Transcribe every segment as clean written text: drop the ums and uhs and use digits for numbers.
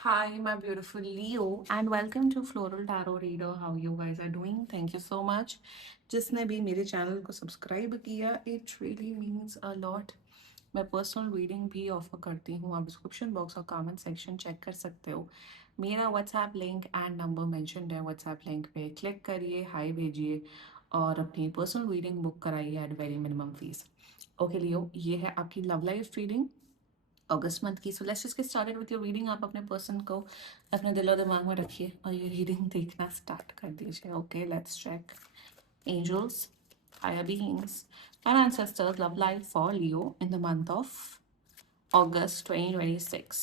Hi, my beautiful Leo, and welcome to Floral Tarot Reader. How you guys are doing? Thank you so much. जिसने भी मेरे channel को subscribe किया, it really means a lot. मैं personal reading भी offer करती हूँ, आप डिस्क्रिप्शन बॉक्स और कमेंट सेक्शन चेक कर सकते हो। मेरा WhatsApp link and number mentioned है। व्हाट्सएप लिंक पे क्लिक करिए, हाई भेजिए और अपनी पर्सनल रीडिंग बुक कराइए at very minimum fees. Okay Leo, ये है आपकी लव लाइफ रीडिंग अगस्त मंथ की। So let's just get started with your reading. आप अपने पर्सन को अपने दिलो दिमाग में रखिए और ये रीडिंग देखना स्टार्ट कर दीजिए। Okay, let's check angels, higher beings, and ancestors love life for Leo in the month of August 2026.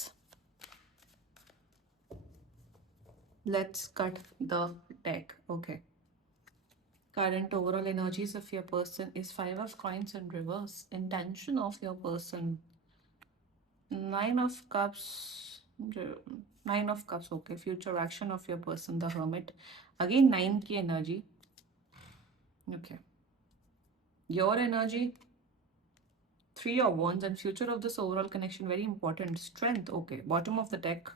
Let's cut the deck. Okay. Current overall energies of your person is Five of Coins in reverse. Intention of your person, Nine of Cups. Nine of Cups, okay. Future action of your person, the Hermit. Again, 9 की energy. Okay. Your energy, Three of Wands, and future of this overall connection, very important. Strength, okay. Bottom of the deck,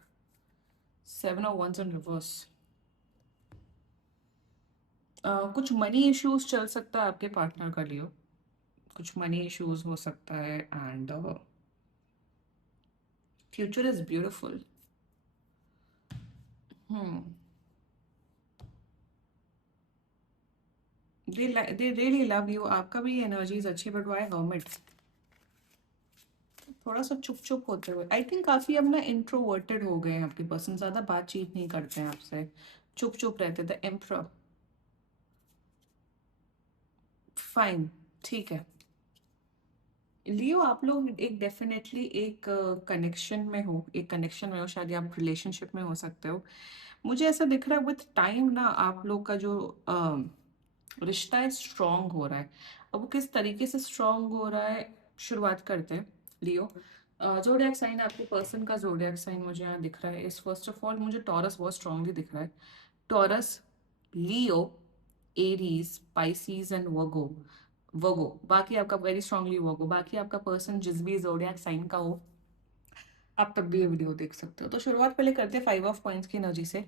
Seven of Wands in reverse. कुछ money issues चल सकता है आपके partner का लियो, कुछ money issues हो सकता है and future is beautiful. they really love you। आपका भी एनर्जीज अच्छी, बट वाई हर्मिट थोड़ा सा चुप चुप होते हुए, आई थिंक काफी अब ना इंट्रोवर्टेड हो गए हैं आपके पर्सन, ज्यादा बातचीत नहीं करते हैं आपसे, चुप चुप रहते थे। एम्प्रर, फाइन, ठीक है। लियो, आप लोग एक डेफिनेटली एक कनेक्शन में हो, शायद आप रिलेशनशिप में हो सकते हो। मुझे ऐसा दिख रहा है विथ टाइम ना आप लोग का जो रिश्ता है स्ट्रांग हो रहा है। अब वो किस तरीके से स्ट्रांग हो रहा है, शुरुआत करते हैं। लियो, जोडियक साइन, आपके पर्सन का जोडियक साइन मुझे यहाँ दिख रहा है इस फर्स्ट ऑफ ऑल मुझे टॉरस बहुत स्ट्रांगली दिख रहा है। Taurus, Leo, Aries, Pisces and Virgo. Virgo बाकी आपका वेरी स्ट्रांगली वर्गो, बाकी आपका पर्सन जिस भी जोडियक साइन का हो आप तब भी ये वीडियो देख सकते हो। तो शुरुआत पहले करते हैं फाइव ऑफ कॉइंस की एनर्जी से।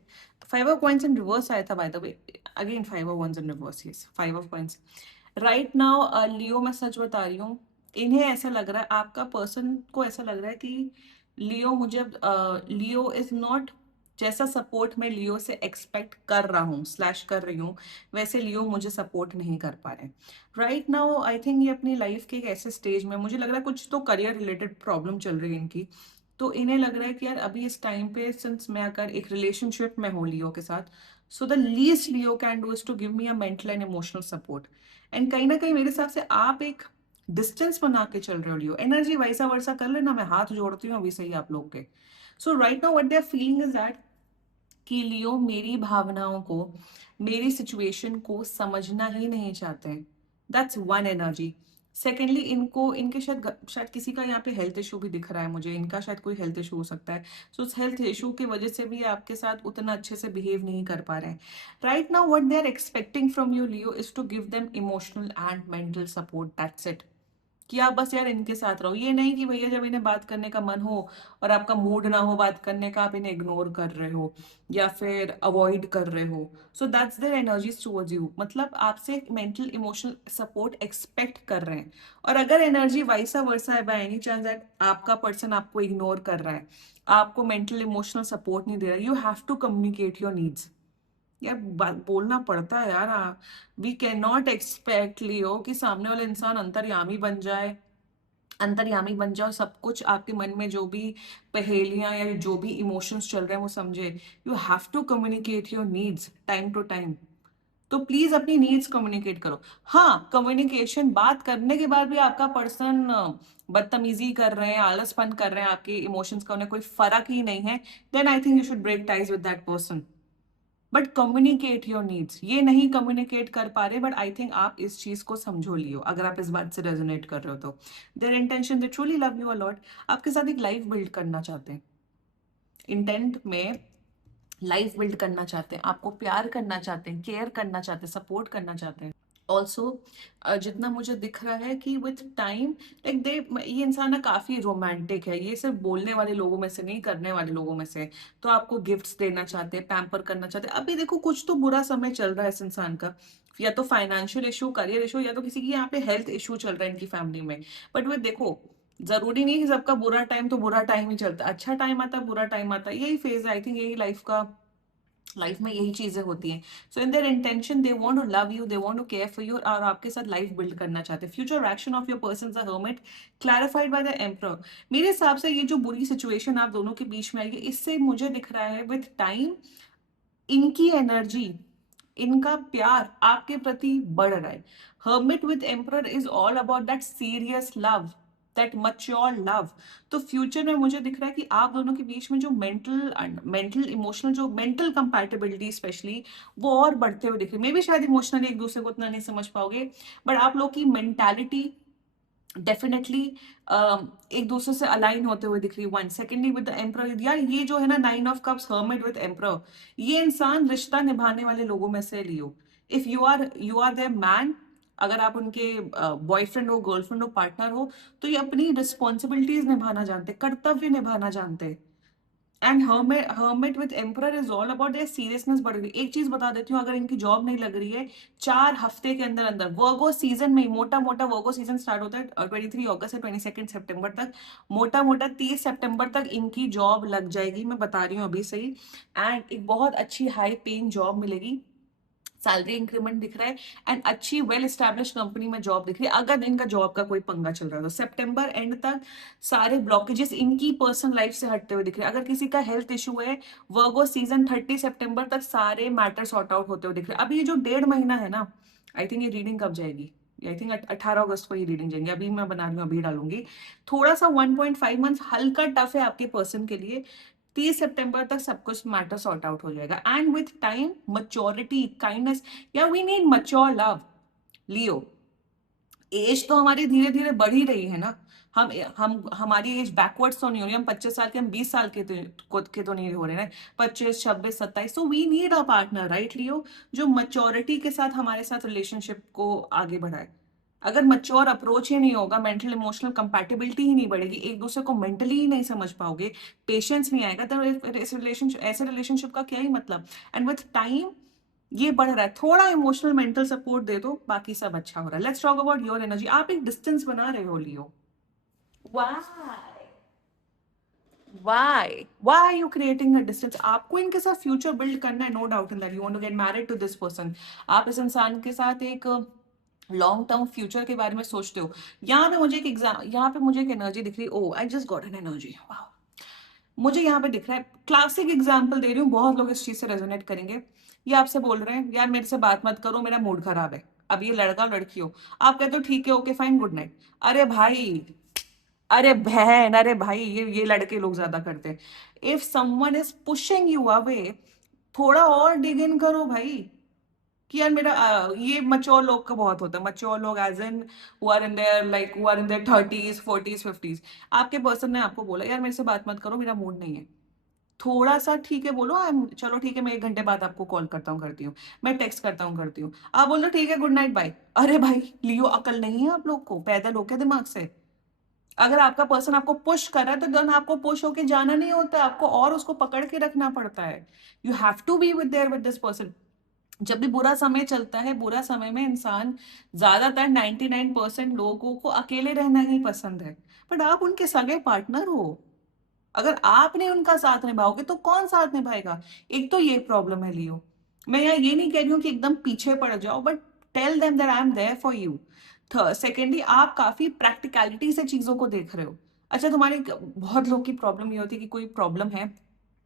Five of coins in reverse आया था by the way, again five of wands in reverse, yes five of coins. Right now Leo, मैं सच बता रही हूँ, इन्हें ऐसा लग रहा है, आपका पर्सन को ऐसा लग रहा है कि लियो मुझे लियो इज नॉट जैसा सपोर्ट मैं लियो से एक्सपेक्ट कर रहा हूँ स्लैश कर रही हूँ, वैसे लियो मुझे सपोर्ट नहीं कर पा रहे। राइट नाउ आई थिंक ये अपनी लाइफ के एक ऐसे स्टेज में, मुझे लग रहा है कुछ तो करियर रिलेटेड प्रॉब्लम चल रही है इनकी। तो इन्हें लग रहा है कि यार अभी इस टाइम पे सिंस मैं अगर एक रिलेशनशिप में हूँ लियो के साथ, so the least Leo can do is to give me a mental and emotional support. And कहीं ना कहीं मेरे हिसाब से आप एक डिस्टेंस बना के चल रहे हो लियो। एनर्जी वैसा वर्सा कर लेना, मैं हाथ जोड़ती हूँ अभी सही आप लोग के। So right now what they are feeling is that कि लियो मेरी भावनाओं को, मेरी सिचुएशन को समझना ही नहीं चाहते। That's one energy. सेकेंडली, इनको इनके शायद किसी का यहाँ पे हेल्थ इशू भी दिख रहा है मुझे, इनका शायद कोई हेल्थ इशू हो सकता है। सो उस हेल्थ इशू की वजह से भी आपके साथ उतना अच्छे से बिहेव नहीं कर पा रहे हैं। Right now what they are expecting from you Leo is to give them emotional and mental support, that's it. कि आप बस यार इनके साथ रहो, ये नहीं कि भैया जब इन्हें बात करने का मन हो और आपका मूड ना हो बात करने का, आप इन्हें इग्नोर कर रहे हो या फिर अवॉइड कर रहे हो। So that's their energies towards you, मतलब आपसे मेंटल इमोशनल सपोर्ट एक्सपेक्ट कर रहे हैं। और अगर एनर्जी वाइसा वर्सा है, बाय एनी चांस दैट आपका पर्सन आपको इग्नोर कर रहा है, आपको मेंटल इमोशनल सपोर्ट नहीं दे रहा, you have to communicate your needs. यार बोलना पड़ता है यार। We can not expect Leo कि सामने वाला इंसान अंतर्यामी बन जाए, और सब कुछ आपके मन में जो भी पहेलियां या जो भी इमोशंस चल रहे हैं वो समझे। You have to communicate your needs time to time. तो प्लीज अपनी नीड्स कम्युनिकेट करो। हाँ, कम्युनिकेशन बात करने के बाद भी आपका पर्सन बदतमीजी कर रहे हैं, आलसपन कर रहे हैं, आपके इमोशंस का उन्हें कोई फर्क ही नहीं है, then I think you should break ties with that person. But communicate your needs, ये नहीं कम्युनिकेट कर पा रहे, बट आई थिंक आप इस चीज को समझो लियो, अगर आप इस बात से रेजोनेट कर रहे हो तो। There intention, they truly love you a lot, आपके साथ एक लाइफ बिल्ड करना चाहते हैं, इंटेंट में लाइफ बिल्ड करना चाहते हैं, आपको प्यार करना चाहते हैं, केयर करना चाहते हैं, सपोर्ट करना चाहते हैं। ऑल्सो जितना मुझे दिख रहा है कि विथ टाइम लाइक दे, ये इंसान ना काफी रोमांटिक है, ये सिर्फ बोलने वाले लोगों में से नहीं, करने वाले लोगों में से है। तो आपको गिफ्ट्स देना चाहते हैं, पैम्पर करना चाहते हैं। अभी देखो कुछ तो बुरा समय चल रहा है इस इंसान का, या तो फाइनेंशियल इशू, करियर इशू, या तो किसी की यहाँ पे हेल्थ इशू चल रहा है इनकी फैमिली में। बट वे देखो, जरूरी नहीं है कि सबका बुरा टाइम तो बुरा टाइम ही चलता है, अच्छा टाइम आता है, बुरा टाइम आता है, यही फेज है। आई थिंक यही लाइफ में यही चीजें होती हैं। So in their intention they want to love you, they want to care for you, और आपके साथ लाइफ बिल्ड करना चाहते हैं। Future action of your person a hermit clarified by the emperor. मेरे हिसाब से ये जो बुरी सिचुएशन आप दोनों के बीच में आई है, इससे मुझे दिख रहा है विथ टाइम इनकी एनर्जी, इनका प्यार आपके प्रति बढ़ रहा है। Hermit with emperor is all about that serious love, that mature love. तो फ्यूचर में मुझे दिख रहा है कि आप दोनों के बीच में जो मेंटल इमोशनल, जो मेंटल कंपैटिबिलिटी स्पेशली, वो और बढ़ते हुए दिख रही है। मे भी शायद इमोशनली एक दूसरे को उतना नहीं समझ पाओगे, बट आप लोग की मेंटालिटी डेफिनेटली एक दूसरे से अलाइन होते हुए दिख रही है। One secondly with the emperor, यार ये जो है ना, 9 of Cups hermit with emperor, ये इंसान रिश्ता निभाने वाले लोगों में से Leo. If you are there man, अगर आप उनके बॉयफ्रेंड हो, गर्लफ्रेंड हो, पार्टनर हो, तो ये अपनी रिस्पॉन्सिबिलिटीज निभाना जानते, कर्तव्य निभाना जानते। And hermit with emperor is all about their seriousness बढ़ गई। एक चीज बता देती हूँ, अगर इनकी जॉब नहीं लग रही है, 4 हफ्ते के अंदर अंदर, वर्गो सीजन में, मोटा मोटा वर्गो सीजन स्टार्ट होता है 23 अगस्त से 22 सितंबर तक, मोटा मोटा 30 सितंबर तक इनकी जॉब लग जाएगी, मैं बता रही हूँ अभी से ही। एंड एक बहुत अच्छी हाई पेइंग जॉब मिलेगी, सैलरी इंक्रीमेंट दिख रहा है, एंड अच्छी वेल एस्टैब्लिश कंपनी में जॉब दिख रही है। अगर इनका जॉब का कोई पंगा चल रहा है तो सितंबर एंड तक सारे ब्लॉकेजेस इनकी पर्सनल लाइफ से हटते हुए दिख रहे हैं। अगर किसी का हेल्थ इशू है, वर्गो सीजन 30 सितंबर तक सारे मैटर सॉर्ट आउट होते हुए दिख रहे हैं। अभी ये जो 1.5 महीना है ना, आई थिंक ये रीडिंग कब जाएगी, आई थिंक 18 अगस्त को ये रीडिंग जाएंगे, अभी मैं बना रही हूँ, अभी डालूंगी। थोड़ा सा 1.5 मंथ हल्का टफ है आपके पर्सन के लिए, 30 सितंबर तक सब कुछ मैटर सॉर्ट आउट हो जाएगा। And with time maturity, kindness, या we need mature love. Leo, age तो हमारी धीरे धीरे बढ़ ही रही है ना, हम हमारी एज बैकवर्ड्स तो नहीं हो रही, हम 25 साल के, हम 20 साल के तो नहीं हो रहे ना, 25, 26, 27। So we need a partner, right Leo, जो मच्योरिटी के साथ हमारे साथ रिलेशनशिप को आगे बढ़ाए। अगर मच्योर अप्रोच ही नहीं होगा, मेंटल इमोशनल कंपैटिबिलिटी ही नहीं बढ़ेगी, एक दूसरे को मेंटली ही नहीं समझ पाओगे, पेशेंस नहीं आएगा, तो इस रिलेशनशिप, ऐसे रिलेशनशिप का क्या ही मतलब। एंड विथ टाइम ये बढ़ रहा है, थोड़ा इमोशनल मेंटल सपोर्ट दे दो, बाकी सब अच्छा हो रहा है। Let's talk about your energy. आप एक डिस्टेंस बना रहे हो Leo, why, why are you creating a distance? आपको इनके साथ फ्यूचर बिल्ड करना है, no doubt in that, you want to get married to this person. आप इस इंसान के साथ एक लॉन्ग टर्म फ्यूचर के बारे में सोचते हो। यहाँ पे मुझे एक एनर्जी दिख रही है। Oh I just got an energy, wow. मुझे यहाँ पे दिख रहा है, क्लासिक एग्जाम्पल दे रही हूँ, बहुत लोग इस चीज से रेजोनेट करेंगे। ये आपसे बोल रहे हैं, यार मेरे से बात मत करो, मेरा मूड खराब है। अब ये लड़का लड़की हो, आप कहते हो ठीक है, ओके फाइन, गुड नाइट। अरे भाई, अरे बहन, अरे भाई, ये लड़के लोग ज्यादा करते हैं। If someone is pushing you away, थोड़ा और डिग इन करो भाई, कि यार मेरा ये मच्योर लोग का बहुत होता है। मच्योर लोग age in who are in their, like who are in their 30s 40s 50s। आपके पर्सन ने आपको बोला, यार मेरे से बात मत करो, मेरा मूड नहीं है। थोड़ा सा ठीक है बोलो, चलो ठीक है, मैं 1 घंटे बाद आपको कॉल करता हूँ, करती हूँ, मैं टेक्स्ट करता हूँ, करती हूँ। आप बोलो ठीक है, गुड नाइट, बाय। अरे भाई लियो, अकल नहीं है आप लोग को? पैदल हो क्या दिमाग से? अगर आपका पर्सन आपको पुश कर रहा है, तो देन आपको पुश होके जाना नहीं होता, आपको और उसको पकड़ के रखना पड़ता है। You have to be with there with this person. जब भी बुरा समय चलता है, बुरा समय में इंसान, ज्यादातर 99% लोगों को अकेले रहना ही पसंद है। बट आप उनके सगे पार्टनर हो, अगर आप नहीं उनका साथ निभाओगे तो कौन साथ निभाएगा? एक तो ये प्रॉब्लम है लियो। मैं यहाँ ये नहीं कह रही हूँ कि एकदम पीछे पड़ जाओ, but tell them that I am there for you. Secondly, आप काफी प्रैक्टिकलिटी से चीजों को देख रहे हो। अच्छा, तुम्हारी बहुत लोग की प्रॉब्लम ये होती है कि कोई प्रॉब्लम है,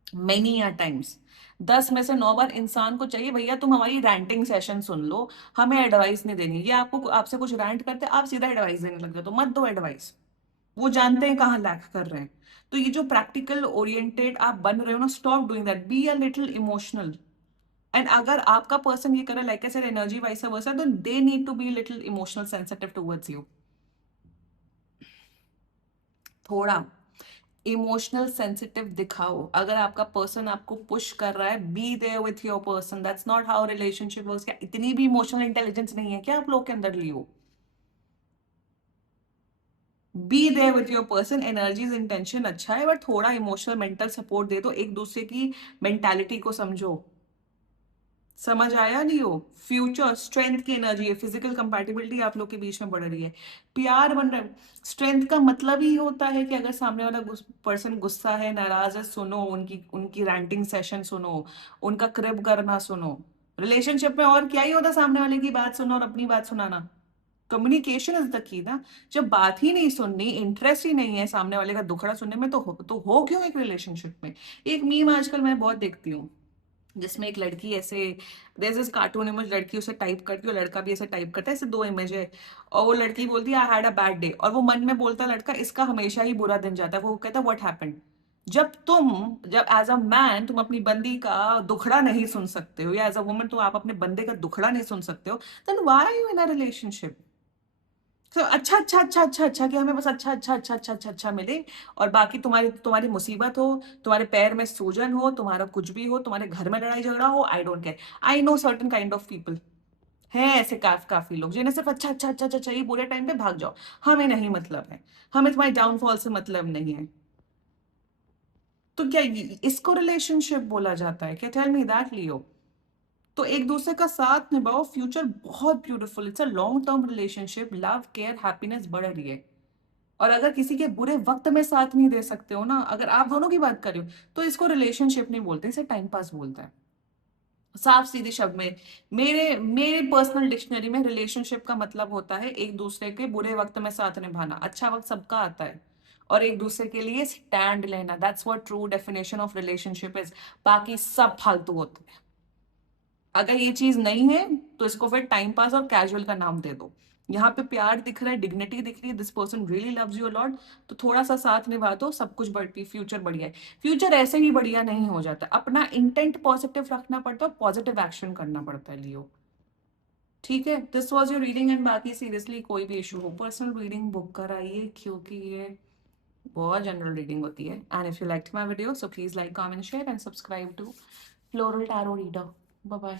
मेनी या टाइम्स 10 में से 9 बार इंसान को चाहिए, भैया तुम हमारी रैंटिंग सेशन सुन लो, हमें एडवाइस नहीं देनी। ये आपको, आपसे कुछ रैंट करते हैं, आप सीधा एडवाइस देने लग जाओ, तो मत दो एडवाइस, वो जानते हैं कहाँ लैक कर रहे हैं। तो ये जो प्रैक्टिकल ओरिएंटेड आप बन रहे हो ना, stop doing that, be a little emotional. And अगर आपका पर्सन ये करे, like I said, energy vice versa, तो they need to be little emotional sensitive towards you, थोड़ा। इमोशनल सेंसिटिव दिखाओ। अगर आपका पर्सन आपको पुश कर रहा है, be there with your person. That's not how relationship works. क्या इतनी भी इमोशनल इंटेलिजेंस नहीं है क्या आप लोग के अंदर, Leo? Be there with your person, energies intention अच्छा है, बट थोड़ा इमोशनल मेंटल सपोर्ट दे दो, एक दूसरे की मेंटालिटी को समझो। समझ आया नहीं हो? फ्यूचर स्ट्रेंथ की एनर्जी है, फिजिकल कंपैटिबिलिटी आप लोग के बीच में बढ़ रही है, प्यार बन रहा है। स्ट्रेंथ का मतलब ही होता है कि अगर सामने वाला पर्सन गुस्सा है, नाराज है, सुनो उनकी उनकी रैंटिंग सेशन सुनो, उनका क्रिब करना सुनो। रिलेशनशिप में और क्या ही होता, सामने वाले की बात सुनो और अपनी बात सुनाना। कम्युनिकेशन इज द की ना। जब बात ही नहीं सुननी, इंटरेस्ट ही नहीं है सामने वाले का दुखड़ा सुनने में, तो हो क्यों एक रिलेशनशिप में? एक मीम आजकल मैं बहुत देखती हूँ, जिसमें एक लड़की ऐसे, देयर इज कार्टून इमेज, लड़की उसे टाइप करती है और लड़का भी ऐसे टाइप करता है, ऐसे दो इमेज है, और वो लड़की बोलती है I had a bad day, और वो मन में बोलता है लड़का इसका हमेशा ही बुरा दिन जाता है। वो कहता है व्हाट हैपेंड? जब एज अ मैन तुम अपनी बंदी का दुखड़ा नहीं सुन सकते हो, या एज अ वुमन तुम आप अपने बंदे का दुखड़ा नहीं सुन सकते हो, then why are you in a relationship? तो अच्छा अच्छा अच्छा अच्छा अच्छा कि हमें बस अच्छा अच्छा अच्छा अच्छा अच्छा अच्छा मिले, और बाकी तुम्हारी तुम्हारी मुसीबत हो, तुम्हारे पैर में सूजन हो, तुम्हारा कुछ भी हो, तुम्हारे घर में लड़ाई झगड़ा हो, I don't care. I know certain kind of people है ऐसे, काफी लोग जिन्हें सिर्फ अच्छा अच्छा अच्छा अच्छा चाहिए, बुरे टाइम पे भाग जाओ, हमें नहीं मतलब है, हमें तुम्हारी डाउनफॉल से मतलब नहीं है। तो क्या इसको रिलेशनशिप बोला जाता है क्या? टेल मी दैट, लियो। तो एक दूसरे का साथ निभाओ, फ्यूचर बहुत beautiful, it's a long term relationship, love care happiness बढ़ रही है। और अगर किसी के बुरे वक्त में साथ नहीं दे सकते हो ना, अगर आप दोनों की बात कर रहे हो, तो इसको रिलेशनशिप नहीं बोलते, इसे टाइम पास बोलते हैं। साफ सीधे शब्द में, मेरे मेरे पर्सनल डिक्शनरी में रिलेशनशिप का मतलब होता है एक दूसरे के बुरे वक्त में साथ निभाना। अच्छा वक्त सबका आता है, और एक दूसरे के लिए स्टैंड लेना, that's what true definition of relationship is. बाकी सब फालतू होते हैं। अगर ये चीज नहीं है, तो इसको फिर टाइम पास और कैजुअल का नाम दे दो। यहाँ पे प्यार दिख रहा है, डिग्निटी दिख रही है, this person really loves you lot, तो थोड़ा सा साथ निभा दो, सब कुछ बढ़ती, फ्यूचर बढ़िया है। फ्यूचर ऐसे ही बढ़िया नहीं हो जाता, अपना इंटेंट पॉजिटिव रखना पड़ता है, पॉजिटिव एक्शन करना पड़ता है, लियो। ठीक है, this was your reading, and बाकी सीरियसली कोई भी इशू हो, पर्सनल रीडिंग बुक कराइए, क्योंकि ये बहुत जनरल रीडिंग होती है। And if you like my video, so please like, comment, share and subscribe to Floral Tarot Reader. Bye bye.